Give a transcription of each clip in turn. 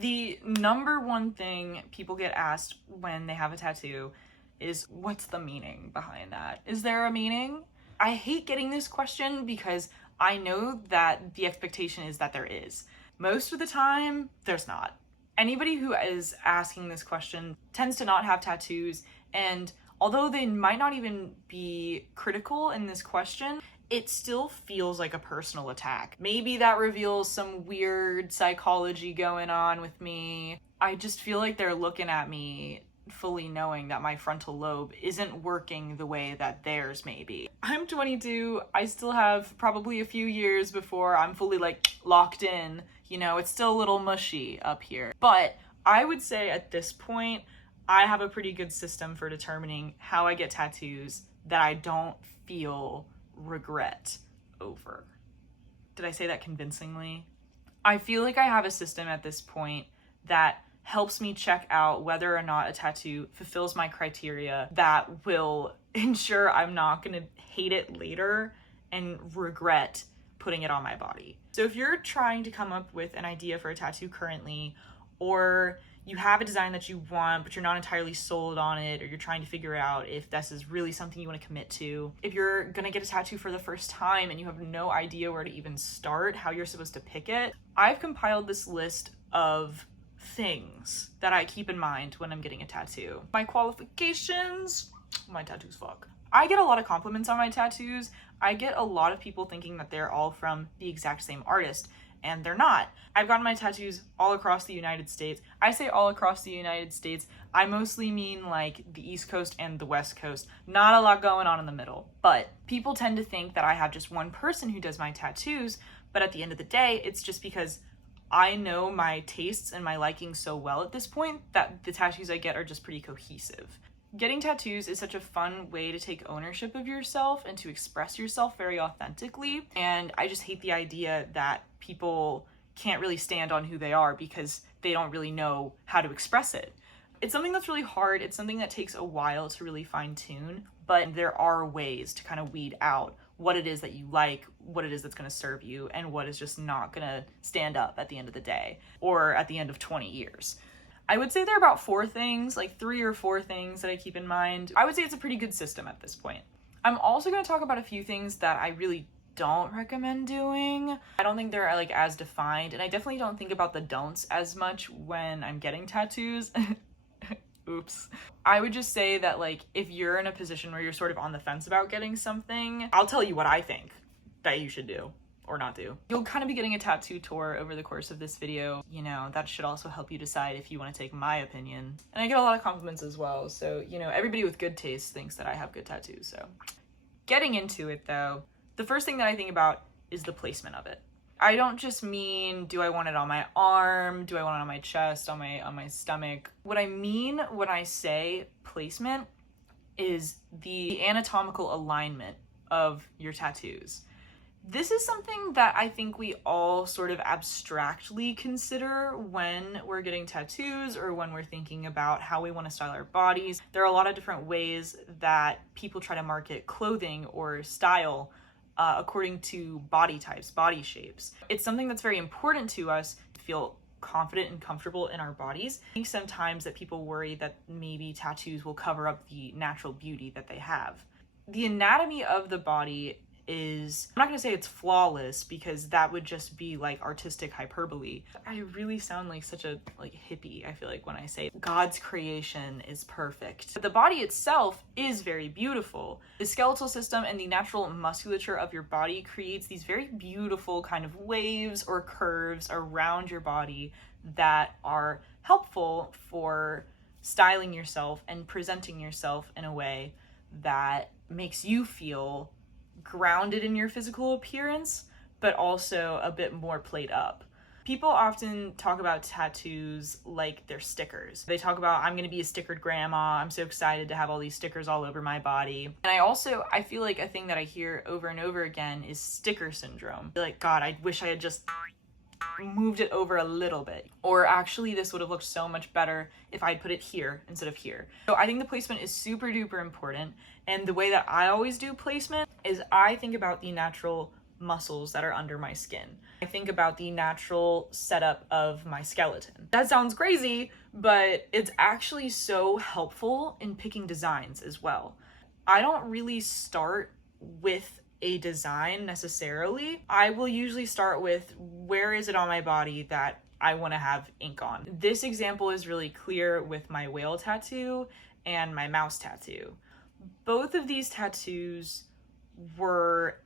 The number one thing people get asked when they have a tattoo is, what's the meaning behind that? Is there a meaning? I hate getting this question because I know that the expectation is that there is. Most of the time, there's not. Anybody who is asking this question tends to not have tattoos, and although they might not even be critical in this question, it still feels like a personal attack. Maybe that reveals some weird psychology going on with me. I just feel like they're looking at me fully knowing that my frontal lobe isn't working the way that theirs may be. I'm 22, I still have probably a few years before I'm fully like locked in. You know, it's still a little mushy up here. But I would say at this point, I have a pretty good system for determining how I get tattoos that I don't feel regret over. Did I say that convincingly? I feel like I have a system at this point that helps me check out whether or not a tattoo fulfills my criteria that will ensure I'm not gonna hate it later and regret putting it on my body. So if you're trying to come up with an idea for a tattoo currently, or you have a design that you want, but you're not entirely sold on it, or you're trying to figure out if this is really something you want to commit to. If you're gonna get a tattoo for the first time and you have no idea where to even start, how you're supposed to pick it, I've compiled this list of things that I keep in mind when I'm getting a tattoo. My qualifications, my tattoos fuck. I get a lot of compliments on my tattoos. I get a lot of people thinking that they're all from the exact same artist, and they're not. I've gotten my tattoos all across the United States. I say all across the United States, I mostly mean like the East Coast and the West Coast. Not a lot going on in the middle. But people tend to think that I have just one person who does my tattoos, but at the end of the day, it's just because I know my tastes and my likings so well at this point that the tattoos I get are just pretty cohesive. Getting tattoos is such a fun way to take ownership of yourself and to express yourself very authentically. And I just hate the idea that people can't really stand on who they are because they don't really know how to express it. It's something that's really hard. It's something that takes a while to really fine tune, but there are ways to kind of weed out what it is that you like, what it is that's going to serve you, and what is just not going to stand up at the end of the day or at the end of 20 years. I would say there are about 4 things, like 3 or 4 things that I keep in mind. I would say it's a pretty good system at this point. I'm also going to talk about a few things that I really don't recommend doing. I don't think they're like as defined, and I definitely don't think about the don'ts as much when I'm getting tattoos. Oops. I would just say that like if you're in a position where you're sort of on the fence about getting something, I'll tell you what I think that you should do or not do. You'll kind of be getting a tattoo tour over the course of this video. You know, that should also help you decide if you want to take my opinion. And I get a lot of compliments as well. So, you know, everybody with good taste thinks that I have good tattoos. So getting into it though, the first thing that I think about is the placement of it. I don't just mean, do I want it on my arm? Do I want it on my chest, on my stomach? What I mean when I say placement is the anatomical alignment of your tattoos. This is something that I think we all sort of abstractly consider when we're getting tattoos or when we're thinking about how we want to style our bodies. There are a lot of different ways that people try to market clothing or style according to body types, body shapes. It's something that's very important to us to feel confident and comfortable in our bodies. I think sometimes that people worry that maybe tattoos will cover up the natural beauty that they have. The anatomy of the body is, I'm not gonna say it's flawless because that would just be like artistic hyperbole. I really sound like such a hippie, I feel like, when I say God's creation is perfect. But the body itself is very beautiful. The skeletal system and the natural musculature of your body creates these very beautiful kind of waves or curves around your body that are helpful for styling yourself and presenting yourself in a way that makes you feel grounded in your physical appearance, but also a bit more played up. People often talk about tattoos like they're stickers. They talk about, I'm gonna be a stickered grandma, I'm so excited to have all these stickers all over my body. And I feel like a thing that I hear over and over again is sticker syndrome. Like, God, I wish I had just moved it over a little bit. Or actually, this would have looked so much better if I'd put it here instead of here. So I think the placement is super duper important. And the way that I always do placement is I think about the natural muscles that are under my skin. I think about the natural setup of my skeleton. That sounds crazy, but it's actually so helpful in picking designs as well. I don't really start with a design necessarily. I will usually start with where is it on my body that I want to have ink on. This example is really clear with my whale tattoo and my mouse tattoo. Both of these tattoos were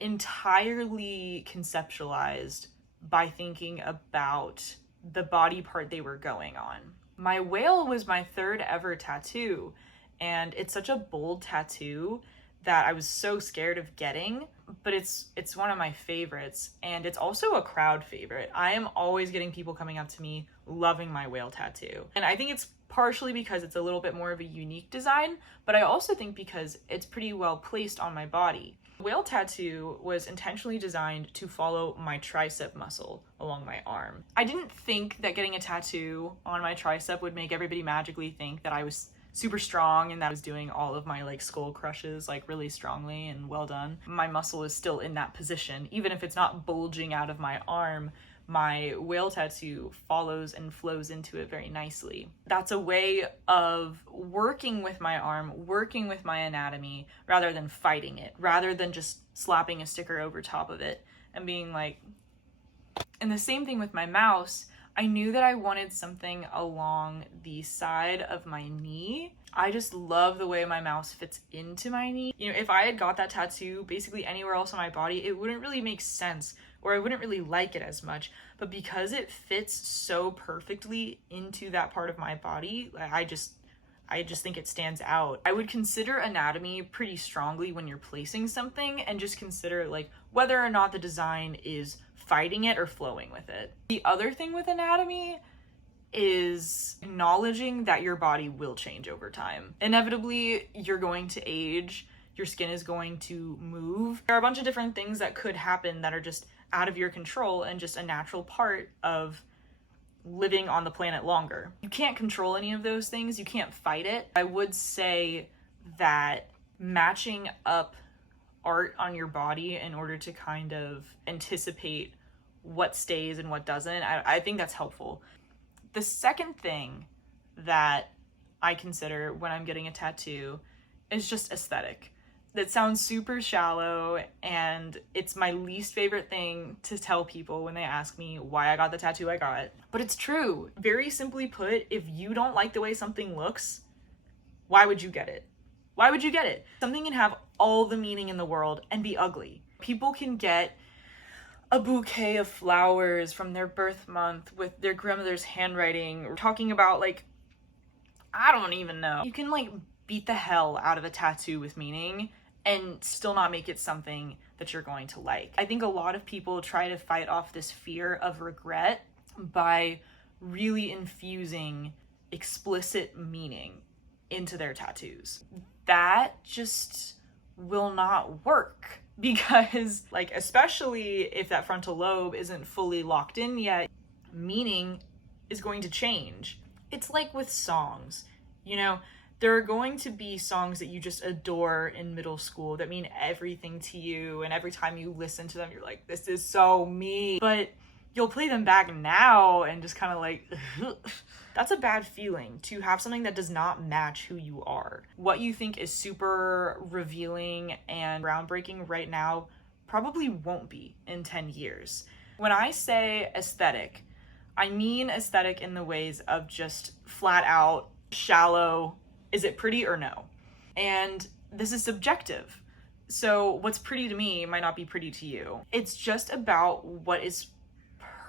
entirely conceptualized by thinking about the body part they were going on. My whale was my third ever tattoo, and it's such a bold tattoo that I was so scared of getting, but it's one of my favorites, and it's also a crowd favorite. I am always getting people coming up to me loving my whale tattoo. And I think it's partially because it's a little bit more of a unique design, but I also think because it's pretty well placed on my body. The whale tattoo was intentionally designed to follow my tricep muscle along my arm. I didn't think that getting a tattoo on my tricep would make everybody magically think that I was super strong and that I was doing all of my like skull crushes like really strongly and well done. My muscle is still in that position. Even if it's not bulging out of my arm, my whale tattoo follows and flows into it very nicely. That's a way of working with my arm, working with my anatomy, rather than fighting it, rather than just slapping a sticker over top of it and being like... And the same thing with my mouse. I knew that I wanted something along the side of my knee. I just love the way my mouse fits into my knee. You know, if I had got that tattoo basically anywhere else on my body, it wouldn't really make sense, or I wouldn't really like it as much. But because it fits so perfectly into that part of my body, I just think it stands out. I would consider anatomy pretty strongly when you're placing something, and just consider like whether or not the design is fighting it or flowing with it. The other thing with anatomy is acknowledging that your body will change over time. Inevitably, you're going to age, your skin is going to move. There are a bunch of different things that could happen that are just out of your control and just a natural part of living on the planet longer. You can't control any of those things, you can't fight it. I would say that matching up art on your body in order to kind of anticipate what stays and what doesn't, I think that's helpful. The second thing that I consider when I'm getting a tattoo is just aesthetic. That sounds super shallow, and it's my least favorite thing to tell people when they ask me why I got the tattoo I got. But it's true. Very simply put, if you don't like the way something looks, why would you get it? Why would you get it? Something can have all the meaning in the world and be ugly. People can get a bouquet of flowers from their birth month with their grandmother's handwriting, or talking about like, I don't even know. You can like beat the hell out of a tattoo with meaning and still not make it something that you're going to like. I think a lot of people try to fight off this fear of regret by really infusing explicit meaning into their tattoos. That just will not work, because like, especially if that frontal lobe isn't fully locked in yet, meaning is going to change. It's like with songs, you know, there are going to be songs that you just adore in middle school that mean everything to you, and every time you listen to them you're like, this is so me. But you'll play them back now and just kind of like that's a bad feeling, to have something that does not match who you are. What you think is super revealing and groundbreaking right now probably won't be in 10 years. When I say aesthetic, I mean aesthetic in the ways of just flat out shallow, is it pretty or no? And this is subjective. So what's pretty to me might not be pretty to you. It's just about what is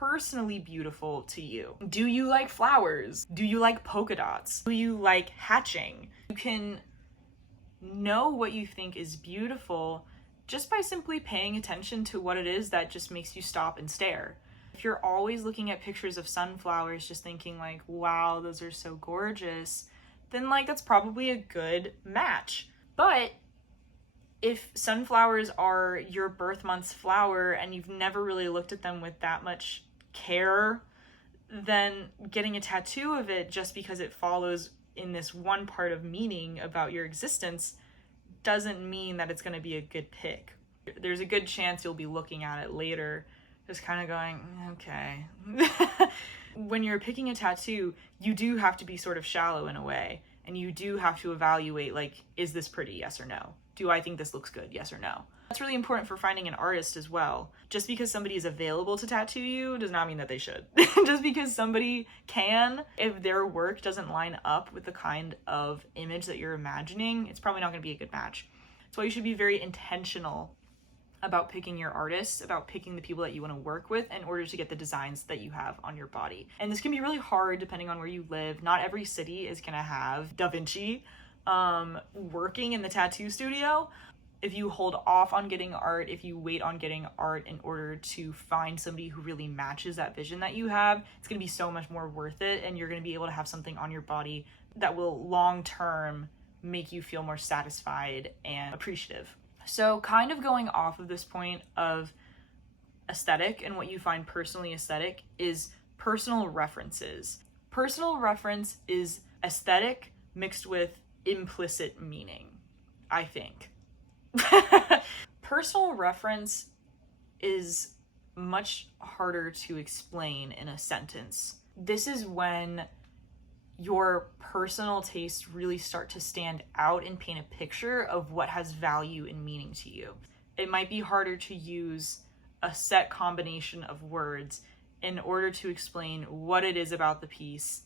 personally beautiful to you. Do you like flowers? Do you like polka dots? Do you like hatching? You can know what you think is beautiful just by simply paying attention to what it is that just makes you stop and stare. If you're always looking at pictures of sunflowers just thinking like, wow, those are so gorgeous, then like that's probably a good match. But if sunflowers are your birth month's flower and you've never really looked at them with that much care, then getting a tattoo of it just because it follows in this one part of meaning about your existence doesn't mean that it's going to be a good pick. There's a good chance you'll be looking at it later, just kind of going, okay. When you're picking a tattoo, you do have to be sort of shallow in a way, and you do have to evaluate, like, is this pretty? Yes or no? Do I think this looks good? Yes or no? That's really important for finding an artist as well. Just because somebody is available to tattoo you does not mean that they should. Just because somebody can, if their work doesn't line up with the kind of image that you're imagining, it's probably not going to be a good match. That's why you should be very intentional about picking your artists, about picking the people that you want to work with in order to get the designs that you have on your body. And this can be really hard depending on where you live. Not every city is going to have Da Vinci working in the tattoo studio. If you hold off on getting art, if you wait on getting art in order to find somebody who really matches that vision that you have, it's going to be so much more worth it, and you're going to be able to have something on your body that will long term make you feel more satisfied and appreciative. So kind of going off of this point of aesthetic and what you find personally aesthetic is personal references. Personal reference is aesthetic mixed with implicit meaning, I think. Personal reference is much harder to explain in a sentence. This is when your personal tastes really start to stand out and paint a picture of what has value and meaning to you. It might be harder to use a set combination of words in order to explain what it is about the piece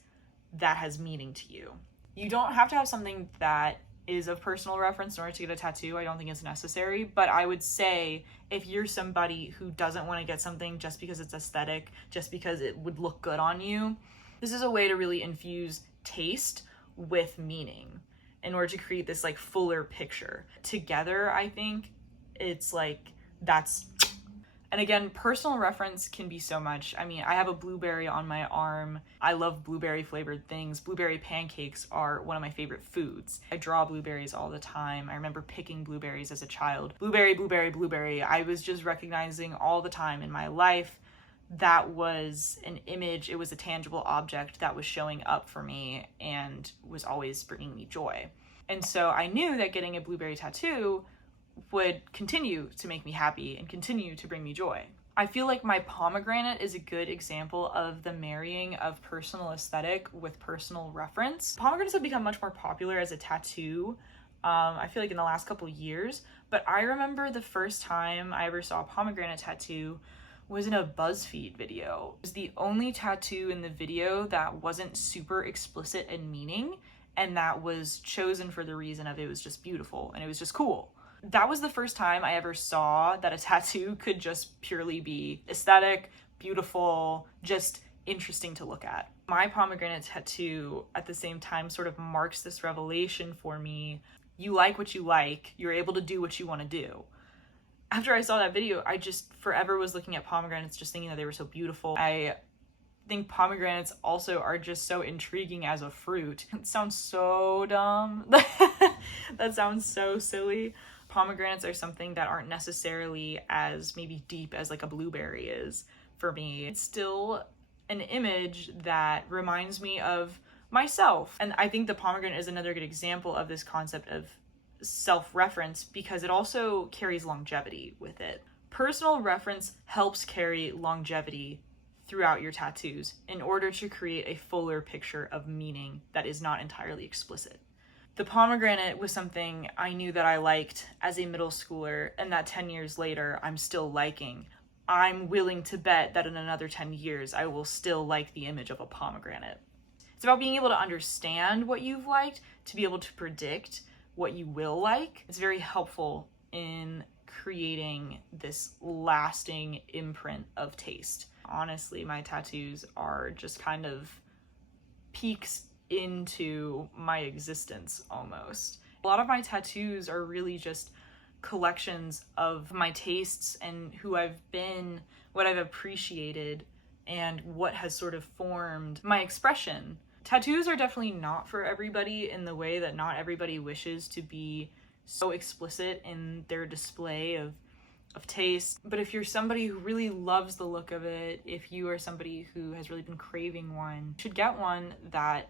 that has meaning to you. You don't have to have something that is of personal reference in order to get a tattoo. I don't think it's necessary, but I would say if you're somebody who doesn't want to get something just because it's aesthetic, just because it would look good on you, this is a way to really infuse taste with meaning in order to create this like fuller picture. Together, I think it's like that's... And again, personal reference can be so much. I mean, I have a blueberry on my arm. I love blueberry flavored things. Blueberry pancakes are one of my favorite foods. I draw blueberries all the time. I remember picking blueberries as a child. Blueberry, blueberry, blueberry. I was just recognizing all the time in my life that was an image, it was a tangible object that was showing up for me and was always bringing me joy. And so I knew that getting a blueberry tattoo would continue to make me happy and continue to bring me joy. I feel like my pomegranate is a good example of the marrying of personal aesthetic with personal reference. Pomegranates have become much more popular as a tattoo, I feel like in the last couple years, but I remember the first time I ever saw a pomegranate tattoo was in a BuzzFeed video. It was the only tattoo in the video that wasn't super explicit in meaning, and that was chosen for the reason of it was just beautiful and it was just cool. That was the first time I ever saw that a tattoo could just purely be aesthetic, beautiful, just interesting to look at. My pomegranate tattoo at the same time sort of marks this revelation for me. You like what you like, you're able to do what you want to do. After I saw that video, I just forever was looking at pomegranates, just thinking that they were so beautiful. I think pomegranates also are just so intriguing as a fruit. It sounds so dumb. That sounds so silly. Pomegranates are something that aren't necessarily as maybe deep as like a blueberry is for me. It's still an image that reminds me of myself. And I think the pomegranate is another good example of this concept of self-reference because it also carries longevity with it. Personal reference helps carry longevity throughout your tattoos in order to create a fuller picture of meaning that is not entirely explicit. The pomegranate was something I knew that I liked as a middle schooler and that 10 years later I'm still liking. I'm willing to bet that in another 10 years I will still like the image of a pomegranate. It's about being able to understand what you've liked, to be able to predict what you will like. It's very helpful in creating this lasting imprint of taste. Honestly, my tattoos are just kind of peeks into my existence almost. A lot of my tattoos are really just collections of my tastes and who I've been, what I've appreciated, and what has sort of formed my expression. Tattoos are definitely not for everybody in the way that not everybody wishes to be so explicit in their display of taste. But if you're somebody who really loves the look of it, if you are somebody who has really been craving one, you should get one that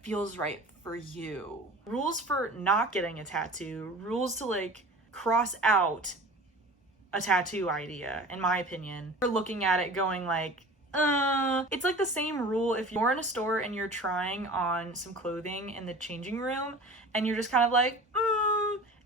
feels right for you. Rules for not getting a tattoo, rules to like cross out a tattoo idea, in my opinion. We're looking at it going like, it's like the same rule if you're in a store and you're trying on some clothing in the changing room and you're just kind of like,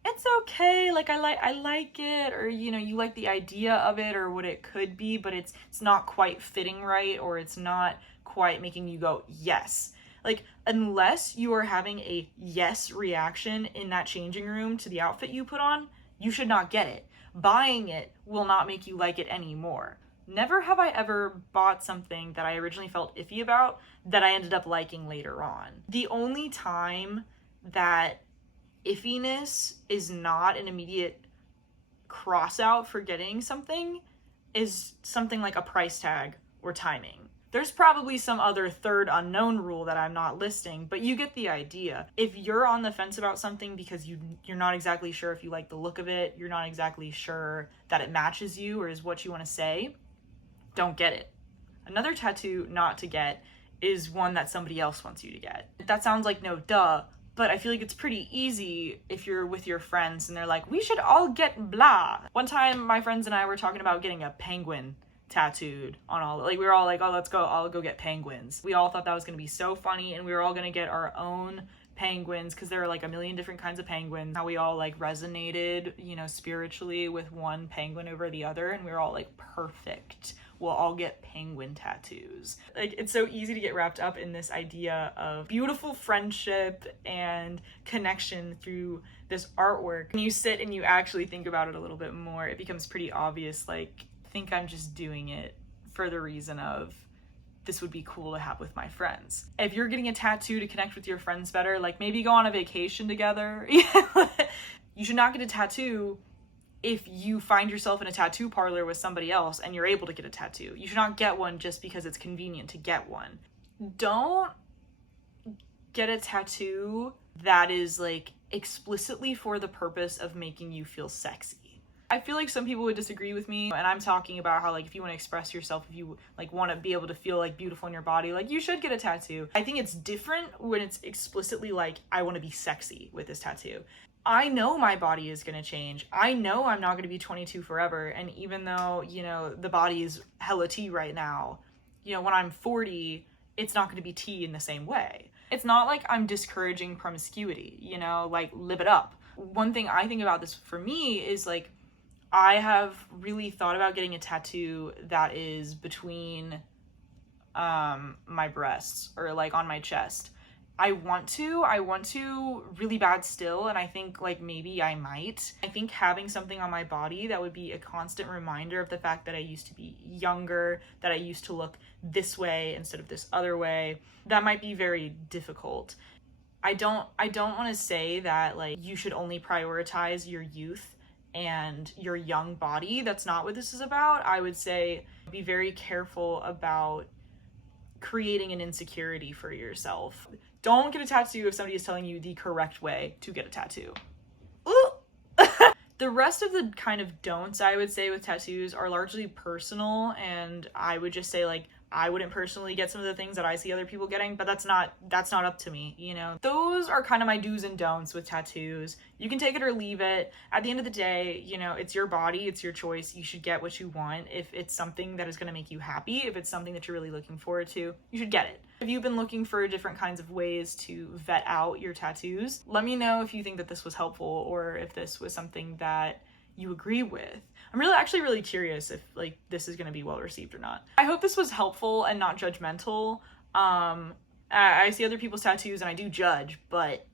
it's okay, like I like it, or you know, you like the idea of it or what it could be, but it's not quite fitting right, or it's not quite making you go yes. Like, unless you are having a yes reaction in that changing room to the outfit you put on, you should not get it. Buying it will not make you like it anymore. Never have I ever bought something that I originally felt iffy about that I ended up liking later on. The only time that iffiness is not an immediate cross out for getting something is something like a price tag or timing. There's probably some other third unknown rule that I'm not listing, but you get the idea. If you're on the fence about something because you're not exactly sure if you like the look of it, you're not exactly sure that it matches you or is what you want to say, don't get it. Another tattoo not to get is one that somebody else wants you to get. That sounds like no duh, but I feel like it's pretty easy if you're with your friends and they're like, we should all get blah. One time my friends and I were talking about getting a penguin tattooed on all, like we were all like, oh, let's go, I'll go get penguins. We all thought that was gonna be so funny, and we were all gonna get our own penguins because there are like a million different kinds of penguins. How we all like resonated, you know, spiritually with one penguin over the other, and we were all like, perfect, we'll all get penguin tattoos. Like, it's so easy to get wrapped up in this idea of beautiful friendship and connection through this artwork. When you sit and you actually think about it a little bit more, it becomes pretty obvious, like, I think I'm just doing it for the reason of this would be cool to have with my friends. If you're getting a tattoo to connect with your friends better, like maybe go on a vacation together. You should not get a tattoo if you find yourself in a tattoo parlor with somebody else and you're able to get a tattoo. You should not get one just because it's convenient to get one. Don't get a tattoo that is like explicitly for the purpose of making you feel sexy. I feel like some people would disagree with me, and I'm talking about how, like, if you want to express yourself, if you like want to be able to feel like beautiful in your body, like, you should get a tattoo. I think it's different when it's explicitly like, I want to be sexy with this tattoo. I know my body is going to change. I know I'm not going to be 22 forever, and even though, you know, the body is hella T right now, you know, when I'm 40, it's not going to be T in the same way. It's not like I'm discouraging promiscuity, you know, like, live it up. One thing I think about this for me is, like, I have really thought about getting a tattoo that is between my breasts or like on my chest. I want to really bad still, and I think like maybe I might. I think having something on my body that would be a constant reminder of the fact that I used to be younger, that I used to look this way instead of this other way, that might be very difficult. I don't want to say that like you should only prioritize your youth and your young body. That's not what this is about. I would say be very careful about creating an insecurity for yourself. Don't get a tattoo if somebody is telling you the correct way to get a tattoo. The rest of the kind of don'ts I would say with tattoos are largely personal, and I would just say like I wouldn't personally get some of the things that I see other people getting, but that's not up to me, you know? Those are kind of my do's and don'ts with tattoos. You can take it or leave it. At the end of the day, you know, it's your body, it's your choice. You should get what you want. If it's something that is going to make you happy, if it's something that you're really looking forward to, you should get it. If you've been looking for different kinds of ways to vet out your tattoos, let me know if you think that this was helpful or if this was something that you agree with. I'm actually really curious if like this is going to be well received or not. I hope this was helpful and not judgmental. I see other people's tattoos and I do judge, but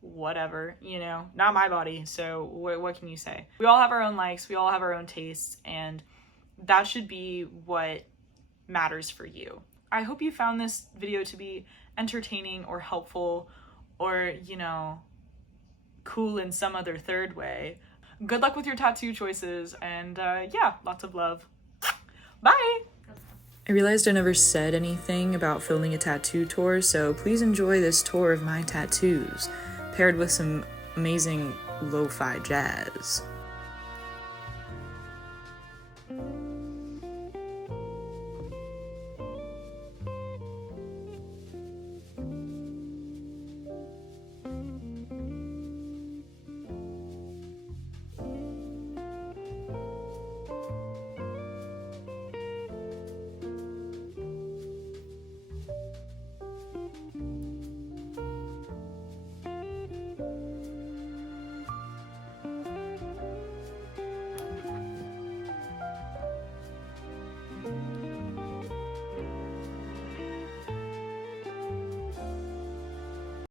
whatever, you know, not my body. So what can you say? We all have our own likes, we all have our own tastes, and that should be what matters for you. I hope you found this video to be entertaining or helpful or, you know, cool in some other third way. Good luck with your tattoo choices, and yeah, lots of love. Bye! I realized I never said anything about filming a tattoo tour, so please enjoy this tour of my tattoos, paired with some amazing lo-fi jazz.